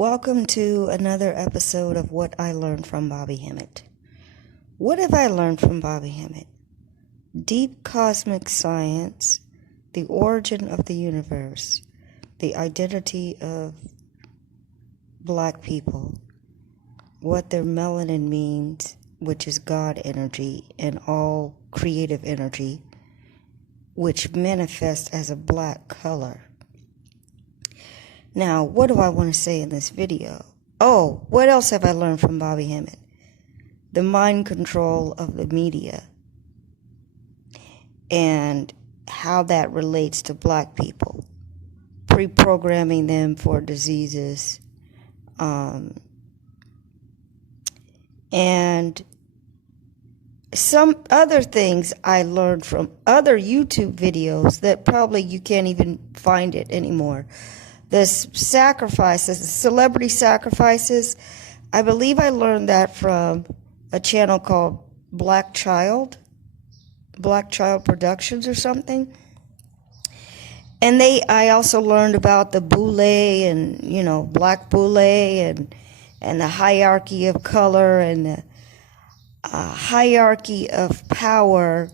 Welcome to another episode of What I Learned from Bobby Hemmett. What have I learned from Bobby Hemmett? Deep cosmic science, the origin of the universe, the identity of black people, what their melanin means, which is God energy and all creative energy, which manifests as a black color. Now, what do I want to say in this video? Oh, what else have I learned from Bobby Hemmett? The mind control of the media and how that relates to black people, pre-programming them for diseases, and some other things I learned from other YouTube videos that probably you can't even find it anymore. The sacrifices, the celebrity sacrifices, I believe I learned that from a channel called Black Child Productions or something. And I also learned about the boule and, black boule and the hierarchy of color and the hierarchy of power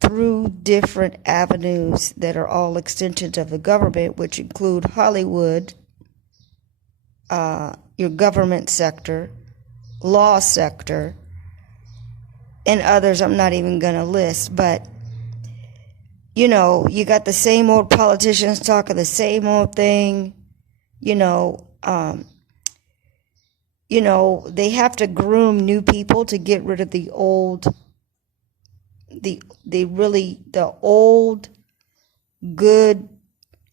through different avenues that are all extensions of the government, which include Hollywood, your government sector, law sector, and others I'm not even going to list. But, you got the same old politicians talking the same old thing. They have to groom new people to get rid of the old, the old, good,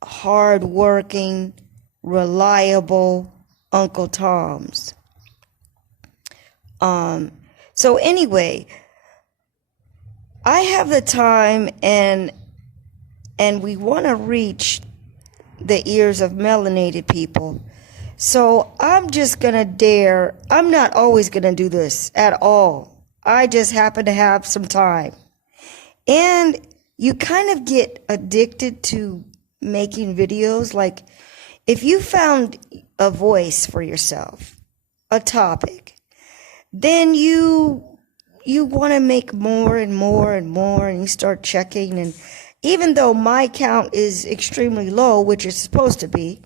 hard-working, reliable Uncle Toms. So anyway, I have the time and we want to reach the ears of melanated people. So I'm just going to dare. I'm not always going to do this at all. I just happen to have some time. And you kind of get addicted to making videos. Like if you found a voice for yourself, a topic, then you want to make more and more and more, and you start checking. And even though my count is extremely low, which it's supposed to be,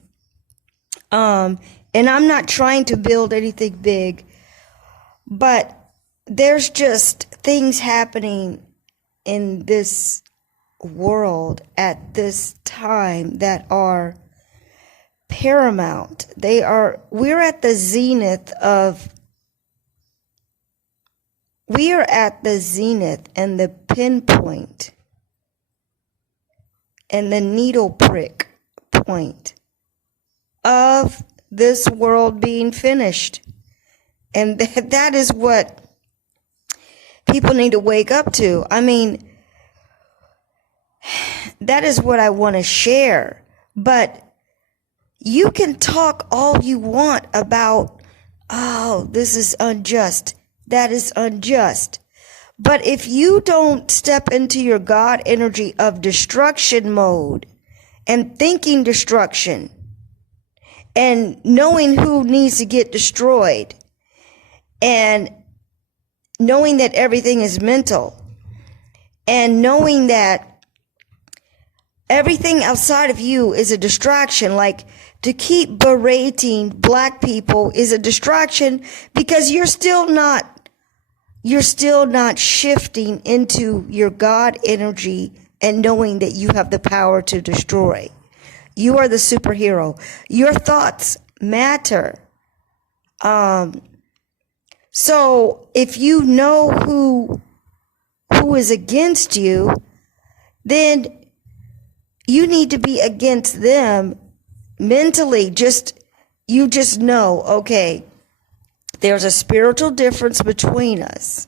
and I'm not trying to build anything big, but there's just things happening in this world at this time that are paramount. We're at the zenith and the pinpoint and the needle prick point of this world being finished. And that is what people need to wake up to. I mean, that is what I want to share. But you can talk all you want about, oh, this is unjust, that is unjust. But if you don't step into your God energy of destruction mode and thinking destruction and knowing who needs to get destroyed and knowing that everything is mental and knowing that everything outside of you is a distraction, like to keep berating black people is a distraction because you're still not shifting into your God energy and knowing that you have the power to destroy. You are the superhero. Your thoughts matter. So if you know who is against you, then you need to be against them mentally. You just know, okay, there's a spiritual difference between us.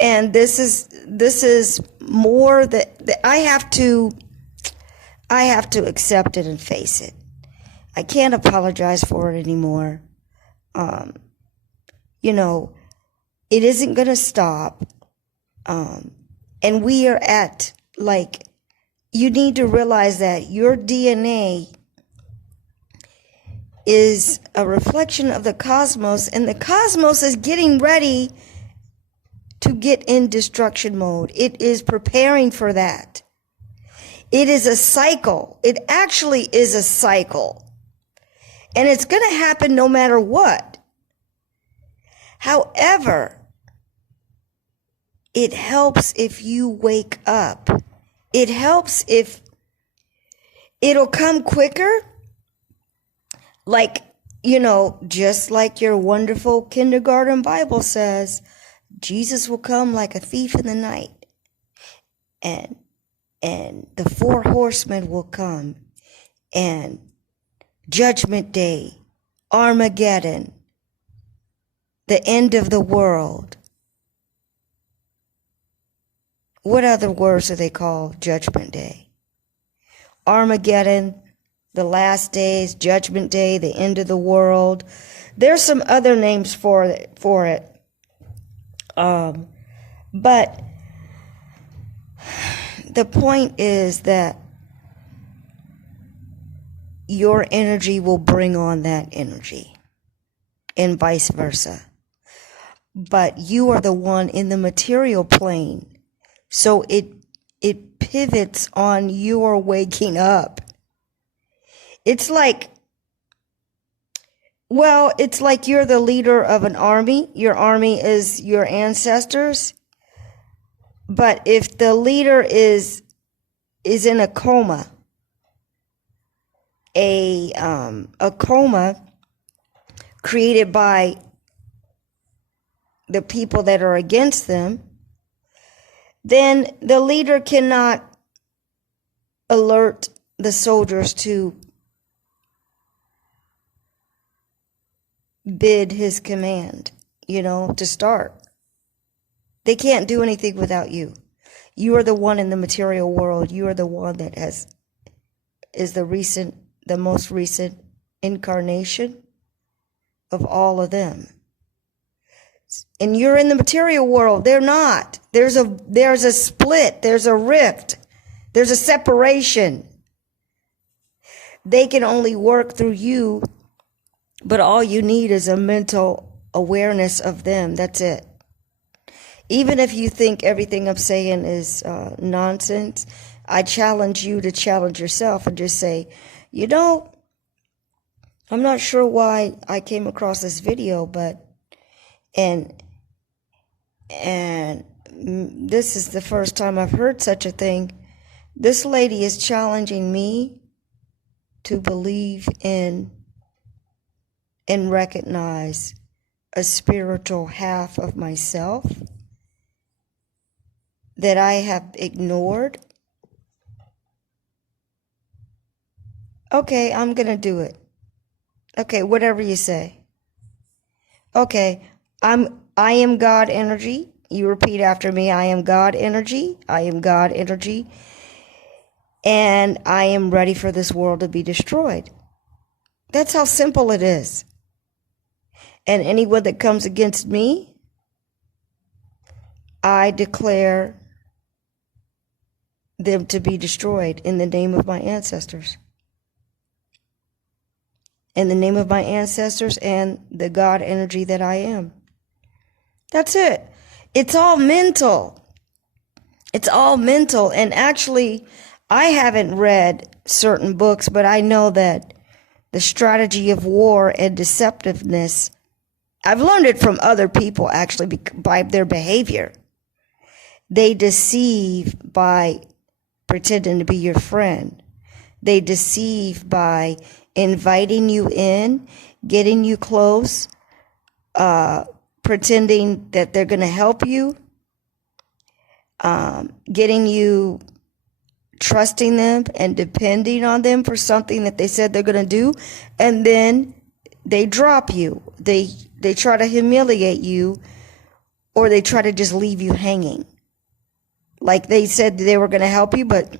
And this is more that I have to accept it and face it. I can't apologize for it anymore. It isn't going to stop. And we are at, you need to realize that your DNA is a reflection of the cosmos, and the cosmos is getting ready to get in destruction mode. It is preparing for that. It is a cycle. It actually is a cycle. And it's going to happen no matter what. However, it helps if you wake up. It helps if it'll come quicker. Like, just like your wonderful kindergarten Bible says, Jesus will come like a thief in the night. And the 4 horsemen will come. And Judgment Day, Armageddon, the end of the world. What other words do they call Judgment Day? Armageddon, the last days, Judgment Day, the end of the world. There's some other names for it. But the point is that your energy will bring on that energy, and vice versa. But you are the one in the material plane. So it pivots on your waking up. It's like you're the leader of an army. Your army is your ancestors. But if the leader is in a coma, a coma created by the people that are against them, then the leader cannot alert the soldiers to bid his command, to start. They can't do anything without you. You are the one in the material world. You are the one that is the most recent incarnation of all of them. And you're in the material world. They're not. There's a split. There's a rift. There's a separation. They can only work through you, but all you need is a mental awareness of them. That's it. Even if you think everything I'm saying is nonsense, I challenge you to challenge yourself and just say, I'm not sure why I came across this video, but and this is the first time I've heard such a thing. This lady is challenging me to believe in and recognize a spiritual half of myself that I have ignored. Okay, I'm going to do it. Okay, whatever you say. Okay, I am God energy. You repeat after me. I am God energy. I am God energy. And I am ready for this world to be destroyed. That's how simple it is. And anyone that comes against me, I declare them to be destroyed in the name of my ancestors. In the name of my ancestors and the God energy that I am. That's it. It's all mental. It's all mental. And actually, I haven't read certain books, but I know that the strategy of war and deceptiveness, I've learned it from other people actually by their behavior. They deceive by pretending to be your friend. They deceive by inviting you in, getting you close, pretending that they're going to help you, getting you trusting them and depending on them for something that they said they're going to do, and then they drop you. They try to humiliate you, or they try to just leave you hanging. Like they said they were going to help you, but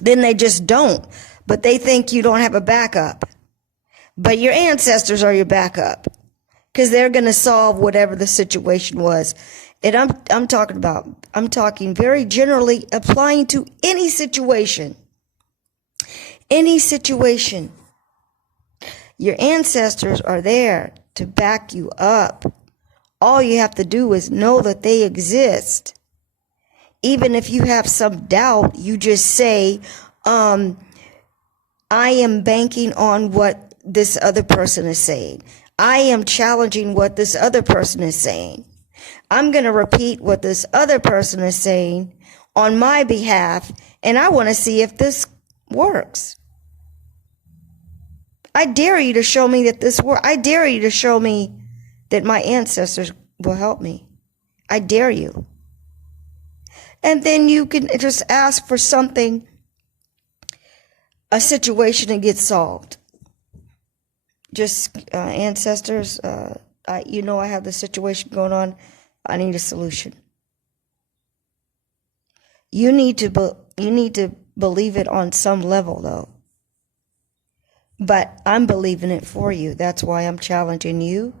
then they just don't. But they think you don't have a backup. But your ancestors are your backup, because they're going to solve whatever the situation was. And I'm talking very generally, applying to any situation. Any situation. Your ancestors are there to back you up. All you have to do is know that they exist. Even if you have some doubt, you just say, I am banking on what this other person is saying. I am challenging what this other person is saying. I'm going to repeat what this other person is saying on my behalf, and I want to see if this works. I dare you to show me that this works. I dare you to show me that my ancestors will help me. I dare you. And then you can just ask for something, a situation to get solved. Just ancestors, I have the situation going on. I need a solution. You need to believe it on some level, though. But I'm believing it for you. That's why I'm challenging you.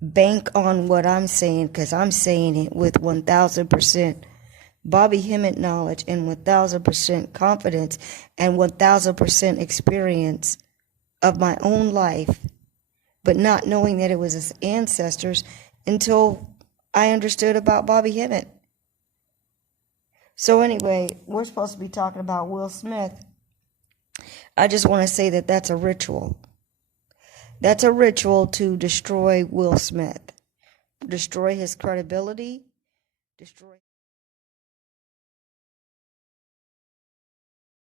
Bank on what I'm saying, because I'm saying it with 1,000% Bobby Hemmett knowledge and 1,000% confidence and 1,000% experience of my own life, but not knowing that it was his ancestors until I understood about Bobby Hemmett. So anyway, we're supposed to be talking about Will Smith. I just want to say that that's a ritual. That's a ritual to destroy Will Smith, destroy his credibility, destroy